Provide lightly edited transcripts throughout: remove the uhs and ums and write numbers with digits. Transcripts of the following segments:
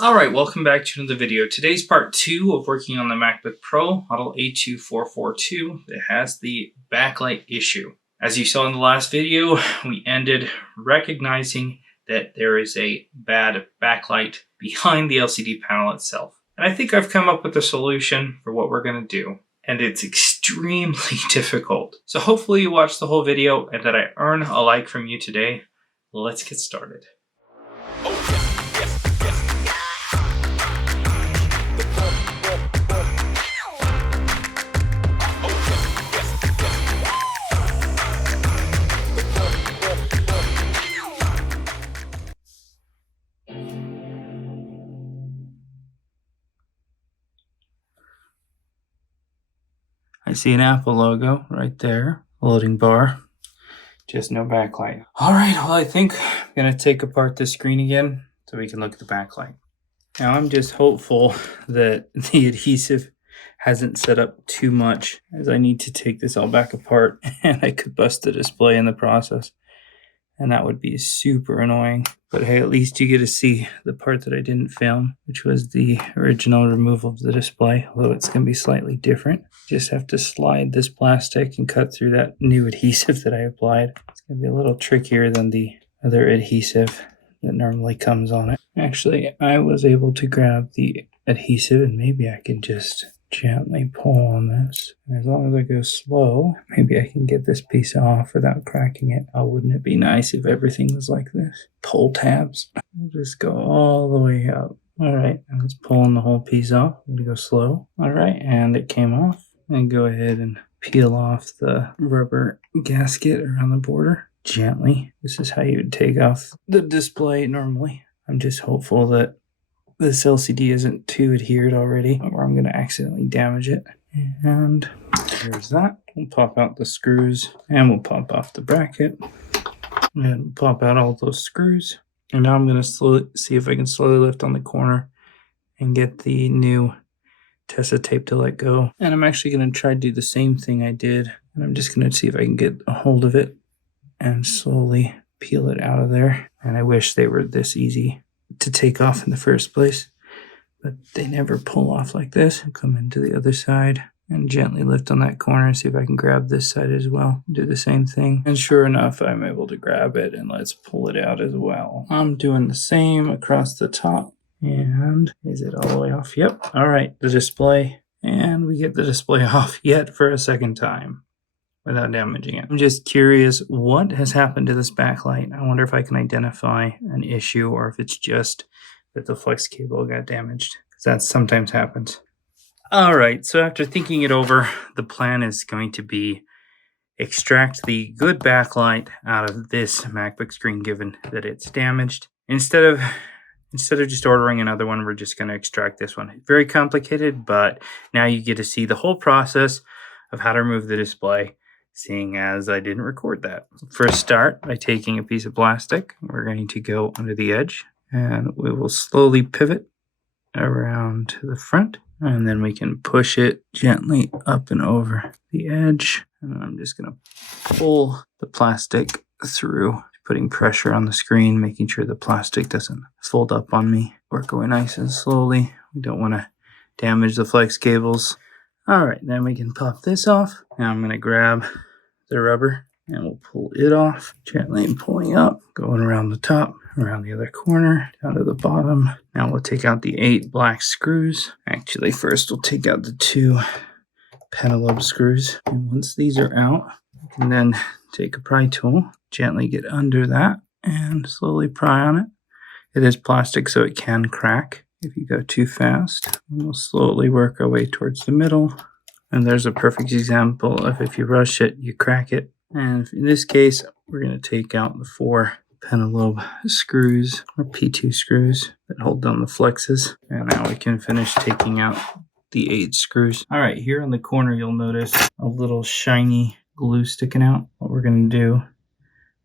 Alright, welcome back to another video. Today's part 2 of working on the MacBook Pro model A2442 that has the backlight issue. As you saw in the last video, we ended recognizing that there is a bad backlight behind the LCD panel itself. And I think I've come up with a solution for what we're going to do. And it's extremely difficult. So hopefully you watch the whole video and that I earn a like from you today. Let's get started. I see an Apple logo right there, loading bar, just no backlight. All right, well, I think I'm gonna take apart the screen again so we can look at the backlight. Now I'm just hopeful that the adhesive hasn't set up too much, as I need to take this all back apart and I could bust the display in the process. And that would be super annoying. But hey, at least you get to see the part that I didn't film, which was the original removal of the display, although it's going to be slightly different. Just have to slide this plastic and cut through that new adhesive that I applied. It's going to be a little trickier than the other adhesive that normally comes on it. Actually, I was able to grab the adhesive, and maybe I can just gently pull on this. And as long as I go slow, maybe I can get this piece off without cracking it. Oh, wouldn't it be nice if everything was like this? Pull tabs. I'll just go all the way up. All right, and let's pull the whole piece off. I'm gonna go slow. All right, and it came off. And go ahead and peel off the rubber gasket around the border gently. This is how you would take off the display normally. I'm just hopeful that this LCD isn't too adhered already, or I'm going to accidentally damage it. And there's that. We'll pop out the screws, and we'll pop off the bracket, and we'll pop out all those screws. And now I'm going to see if I can slowly lift on the corner and get the new Tessa tape to let go. And I'm actually going to try to do the same thing I did, and I'm just going to see if I can get a hold of it and slowly peel it out of there. And I wish they were this easy to take off in the first place, but they never pull off like this. I'll come into the other side and gently lift on that corner, see if I can grab this side as well. Do the same thing, and sure enough, I'm able to grab it, and let's pull it out as well. I'm doing the same across the top. And is it all the way off? Yep. All right, the display, and we get the display off yet for a second time without damaging it. I'm just curious what has happened to this backlight. I wonder if I can identify an issue, or if it's just that the flex cable got damaged, because that sometimes happens. All right, so after thinking it over, the plan is going to be extract the good backlight out of this MacBook screen, given that it's damaged. Instead of just ordering another one, we're just going to extract this one. Very complicated, but now you get to see the whole process of how to remove the display, seeing as I didn't record that. First, start by taking a piece of plastic. We're going to go under the edge, and we will slowly pivot around to the front, and then we can push it gently up and over the edge. And I'm just going to pull the plastic through, putting pressure on the screen, making sure the plastic doesn't fold up on me. We're going nice and slowly. We don't want to damage the flex cables. All right, then we can pop this off. Now I'm going to grab the rubber, and we'll pull it off gently, and pulling up, going around the top, around the other corner, down to the bottom. Now we'll take out the 8 black screws. Actually, first we'll take out the 2 penelope screws. And once these are out, we can then take a pry tool, gently get under that, and slowly pry on it. It is plastic, so it can crack if you go too fast. And we'll slowly work our way towards the middle. And there's a perfect example of if you rush it, you crack it. And in this case, we're going to take out the 4 penelope screws, or P2 screws, that hold down the flexes. And now we can finish taking out the 8 screws. All right, here in the corner, you'll notice a little shiny glue sticking out. What we're going to do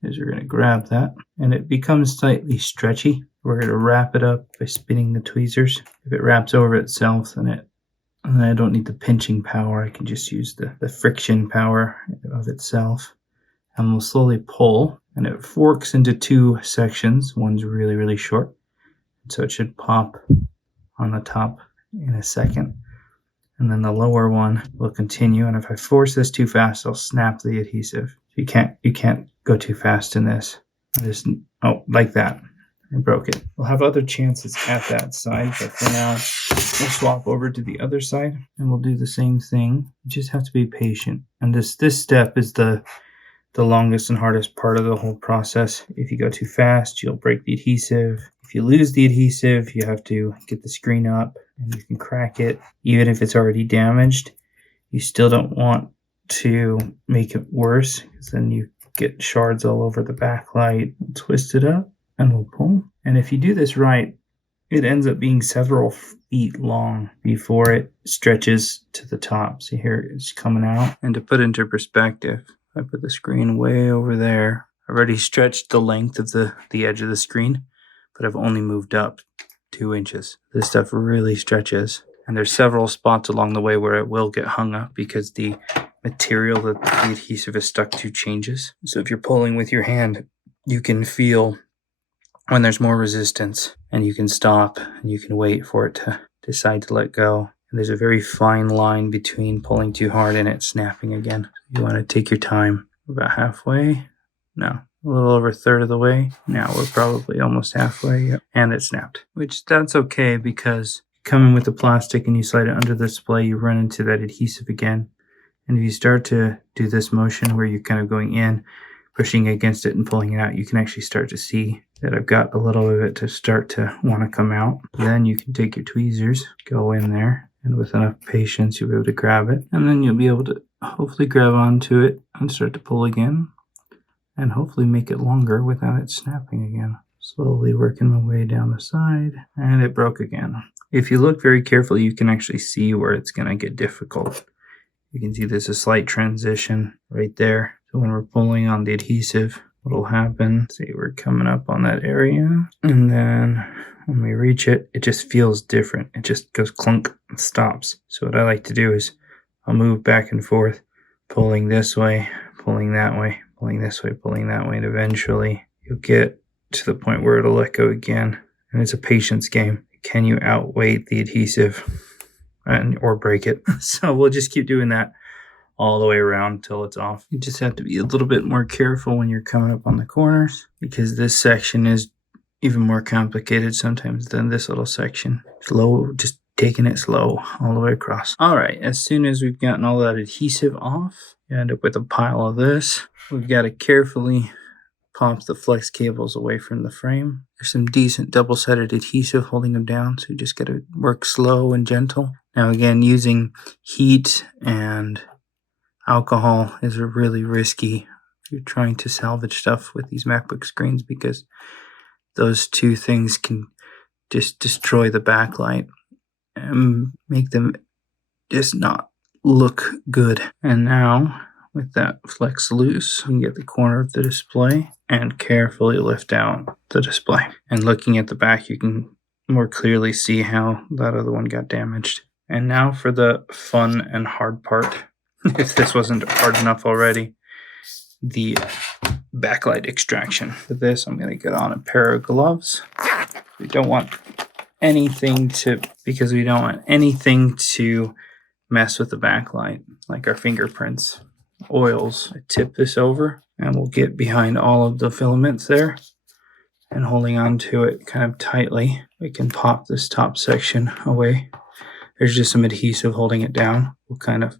is we're going to grab that, and it becomes slightly stretchy. We're going to wrap it up by spinning the tweezers. If it wraps over itself, then I don't need the pinching power. I can just use the friction power of itself. And we'll slowly pull, and it forks into 2 sections. One's really, really short, so it should pop on the top in a second. And then the lower one will continue. And if I force this too fast, I'll snap the adhesive. You can't go too fast in this. Like that. I broke it. We'll have other chances at that side, but for now, we'll swap over to the other side and we'll do the same thing. You just have to be patient. And this step is the longest and hardest part of the whole process. If you go too fast, you'll break the adhesive. If you lose the adhesive, you have to get the screen up and you can crack it. Even if it's already damaged, you still don't want to make it worse because then you get shards all over the backlight. We'll twist it up and we'll pull. And if you do this right, it ends up being several feet long before it stretches to the top. See here, it's coming out. And to put into perspective, I put the screen way over there. I've already stretched the length of the edge of the screen, but I've only moved up 2 inches. This stuff really stretches. And there's several spots along the way where it will get hung up because the material that the adhesive is stuck to changes. So if you're pulling with your hand, you can feel when there's more resistance and you can stop and you can wait for it to decide to let go. And there's a very fine line between pulling too hard and it snapping again. You want to take your time. We're about halfway. No, a little over a third of the way. Now we're probably almost halfway. Yep. And it snapped, which that's okay because coming with the plastic and you slide it under the display, you run into that adhesive again. And if you start to do this motion where you're kind of going in, pushing against it and pulling it out, you can actually start to see that I've got a little of it to start to want to come out. Then you can take your tweezers, go in there, and with enough patience, you'll be able to grab it. And then you'll be able to hopefully grab onto it and start to pull again. And hopefully make it longer without it snapping again. Slowly working my way down the side. And it broke again. If you look very carefully, you can actually see where it's going to get difficult. You can see there's a slight transition right there. So when we're pulling on the adhesive, what'll happen, see, we're coming up on that area. And then when we reach it, it just feels different. It just goes clunk and stops. So what I like to do is I'll move back and forth, pulling this way, pulling that way, pulling this way, pulling that way. And eventually you'll get to the point where it'll let go again. And it's a patience game. Can you outweigh the adhesive or break it? So we'll just keep doing that all the way around until it's off. You just have to be a little bit more careful when you're coming up on the corners because this section is even more complicated sometimes than this little section. Slow, just taking it slow all the way across. All right, as soon as we've gotten all that adhesive off, you end up with a pile of this. We've got to carefully pop the flex cables away from the frame. There's some decent double-sided adhesive holding them down, so you just got to work slow and gentle. Now again, using heat and alcohol is really risky if you're trying to salvage stuff with these MacBook screens because those two things can just destroy the backlight and make them just not look good. And now with that flex loose, you can get the corner of the display and carefully lift out the display. And looking at the back, you can more clearly see how that other one got damaged. And now for the fun and hard part, if this wasn't hard enough already, the backlight extraction. For this, I'm going to get on a pair of gloves. We don't want anything to mess with the backlight, like our fingerprints, oils. I tip this over and we'll get behind all of the filaments there and holding on to it kind of tightly, we can pop this top section away. There's just some adhesive holding it down. We'll kind of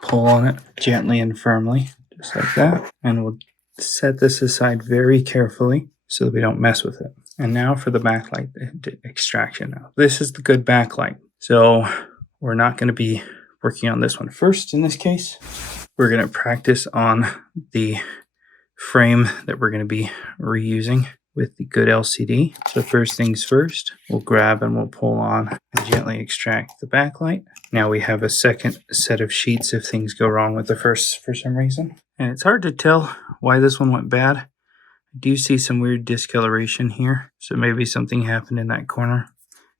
pull on it gently and firmly, just like that. And we'll set this aside very carefully so that we don't mess with it. And now for the backlight extraction. Now, this is the good backlight. So we're not going to be working on this one first in this case. We're going to practice on the frame that we're going to be reusing with the good LCD. So first things first, we'll grab and we'll pull on and gently extract the backlight. Now we have a second set of sheets if things go wrong with the first for some reason. And it's hard to tell why this one went bad. I do see some weird discoloration here. So maybe something happened in that corner.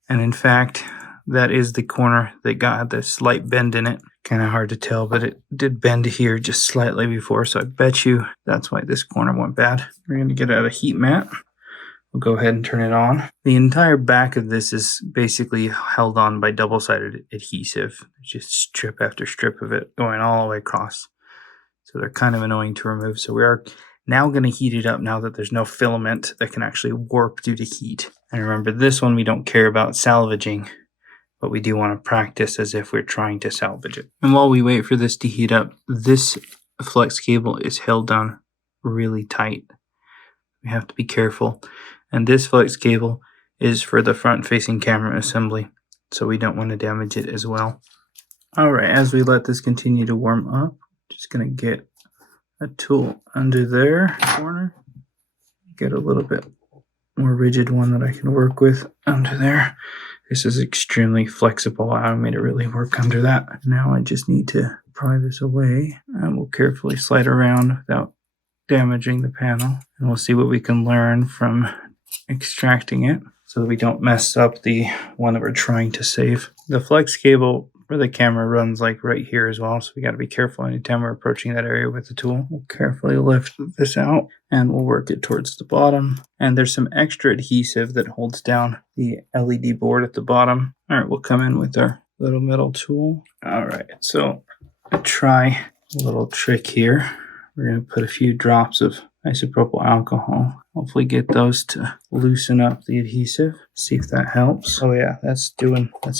And in fact, that is the corner that got this slight bend in it. Kind of hard to tell, but it did bend here just slightly before. So I bet you that's why this corner went bad. We're going to get out a heat mat. We'll go ahead and turn it on. The entire back of this is basically held on by double-sided adhesive. There's just strip after strip of it going all the way across. So they're kind of annoying to remove. So we are now going to heat it up now that there's no filament that can actually warp due to heat. And remember, this one we don't care about salvaging, but we do want to practice as if we're trying to salvage it. And while we wait for this to heat up, this flex cable is held down really tight. We have to be careful. And this flex cable is for the front-facing camera assembly, so we don't want to damage it as well. All right, as we let this continue to warm up, just going to get a tool under there corner, get a little bit more rigid one that I can work with under there. This is extremely flexible. I made it really work under that. Now I just need to pry this away, and we'll carefully slide around without damaging the panel. And we'll see what we can learn from extracting it so that we don't mess up the one that we're trying to save. The flex cable for the camera runs like right here as well, so we got to be careful anytime we're approaching that area with the tool. We'll carefully lift this out and we'll work it towards the bottom. And there's some extra adhesive that holds down the LED board at the bottom. All right, we'll come in with our little metal tool. All right, so try a little trick here. We're going to put a few drops of isopropyl alcohol. Hopefully get those to loosen up the adhesive. See if that helps. Oh yeah, that's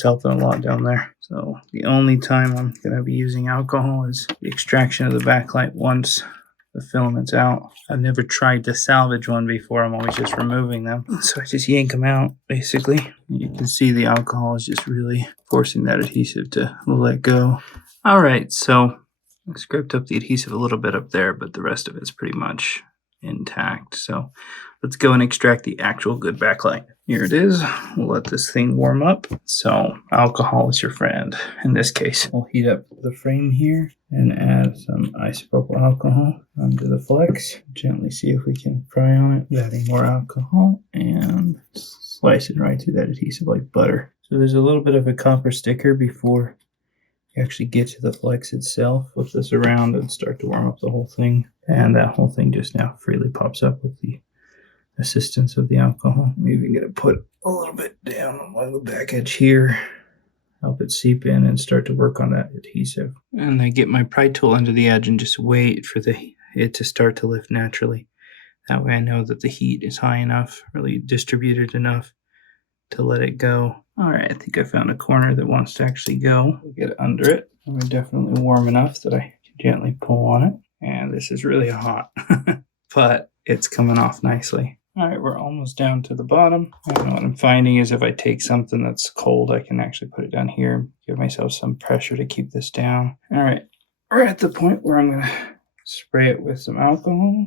helping a lot down there. So the only time I'm going to be using alcohol is the extraction of the backlight once the filament's out. I've never tried to salvage one before. I'm always just removing them. So I just yank them out, basically. You can see the alcohol is just really forcing that adhesive to let go. All right, so I scraped up the adhesive a little bit up there, but the rest of it's pretty much intact. So let's go and extract the actual good backlight. Here it is. We'll let this thing warm up. So alcohol is your friend. In this case, we'll heat up the frame here and add some isopropyl alcohol under the flex. Gently see if we can pry on it, adding more alcohol, and slice it right through that adhesive like butter. So there's a little bit of a copper sticker before you actually get to the flex itself. Flip this around and start to warm up the whole thing. And that whole thing just now freely pops up with the assistance of the alcohol. Maybe I'm going to put a little bit down along the back edge here. Help it seep in and start to work on that adhesive. And I get my pry tool under the edge and just wait for it to start to lift naturally. That way I know that the heat is high enough, really distributed enough to let it go. All right, I think I found a corner that wants to actually go. We'll get under it. We're definitely warm enough that I can gently pull on it. And this is really hot, but it's coming off nicely. All right, we're almost down to the bottom. And what I'm finding is if I take something that's cold, I can actually put it down here, give myself some pressure to keep this down. All right, we're at the point where I'm gonna spray it with some alcohol.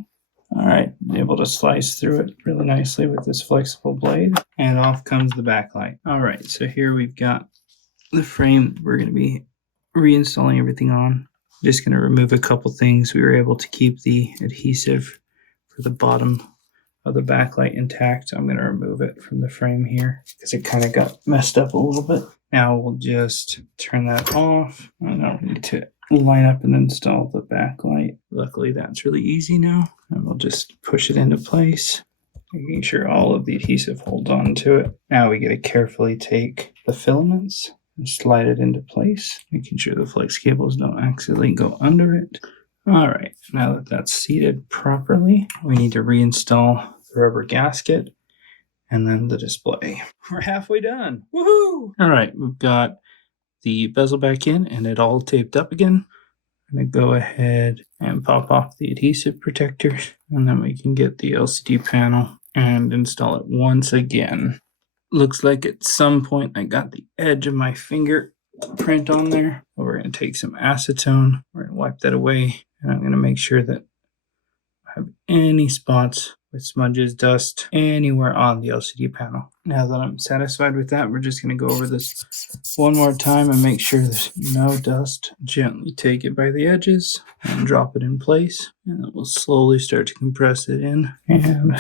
All right, able to slice through it really nicely with this flexible blade, and off comes the backlight. All right, so here we've got the frame we're going to be reinstalling everything on. Just going to remove a couple things. We were able to keep the adhesive for the bottom of the backlight intact, so I'm going to remove it from the frame here because it kind of got messed up a little bit. Now we'll just turn that off. I don't need to line up and install the backlight. Luckily that's really easy now, and we'll just push it into place, making sure all of the adhesive holds on to it. Now we got to carefully take the filaments and slide it into place, making sure the flex cables don't accidentally go under it. All right, now that that's seated properly, we need to reinstall the rubber gasket and then the display. We're halfway done. Woohoo! All right, we've got the bezel back in and it all taped up again. I'm going to go ahead and pop off the adhesive protector, and then we can get the LCD panel and install it once again. Looks like at some point I got the edge of my fingerprint on there. We're going to take some acetone. We're going to wipe that away, and I'm going to make sure that I have any spots with smudges, dust, anywhere on the LCD panel. Now that I'm satisfied with that, we're just going to go over this one more time and make sure there's no dust. Gently take it by the edges and drop it in place, and then we'll slowly start to compress it in. And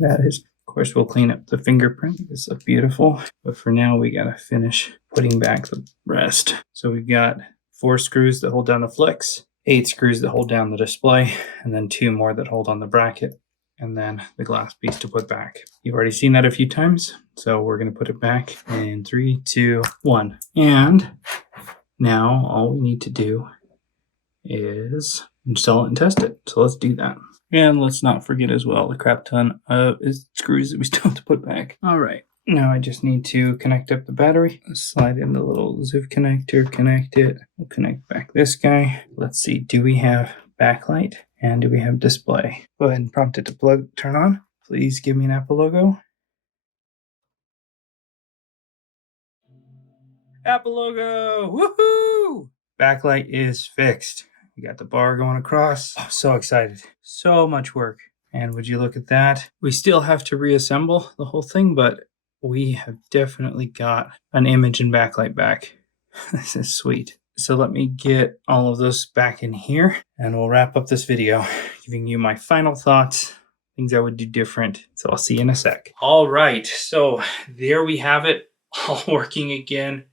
that is, of course, we'll clean up the fingerprint. This looks beautiful, but for now we got to finish putting back the rest. So we've got 4 screws that hold down the flex, 8 screws that hold down the display, and then 2 more that hold on the bracket. and then the glass piece to put back. You've already seen that a few times, so we're going to put it back in 3, 2, 1. And now all we need to do is install it and test it. So let's do that. And let's not forget as well the crap ton of screws that we still have to put back. All right. Now I just need to connect up the battery. Slide in the little ZIF connector, connect it. We'll connect back this guy. Let's see, do we have backlight and do we have display? Go ahead and prompt it to turn on. Please give me an Apple logo. Apple logo, woohoo! Backlight is fixed. We got the bar going across. I'm so excited. So much work. And would you look at that? We still have to reassemble the whole thing, but we have definitely got an image and backlight back. This is sweet. So let me get all of those back in here and we'll wrap up this video giving you my final thoughts, things I would do different. So I'll see you in a sec. All right, so there we have it, all working again,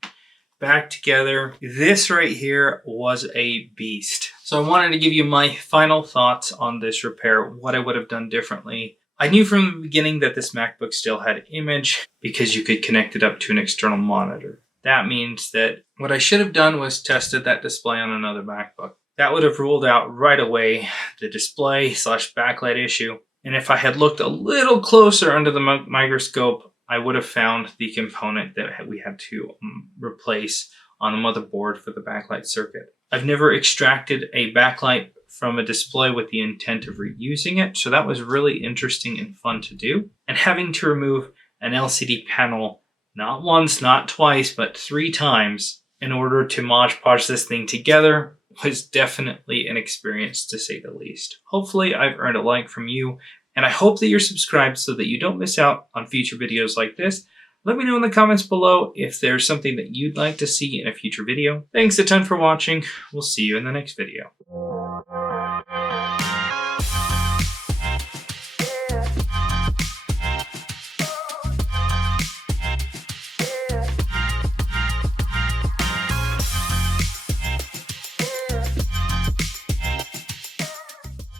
back together. This right here was a beast. So I wanted to give you my final thoughts on this repair, what I would have done differently. I knew from the beginning that this MacBook still had image because you could connect it up to an external monitor. That means that what I should have done was tested that display on another MacBook. That would have ruled out right away the display / backlight issue. And if I had looked a little closer under the microscope, I would have found the component that we had to replace on the motherboard for the backlight circuit. I've never extracted a backlight from a display with the intent of reusing it, so that was really interesting and fun to do. And having to remove an LCD panel not once, not twice, but 3 times in order to Mod Podge this thing together was definitely an experience to say the least. Hopefully I've earned a like from you, and I hope that you're subscribed so that you don't miss out on future videos like this. Let me know in the comments below if there's something that you'd like to see in a future video. Thanks a ton for watching. We'll see you in the next video.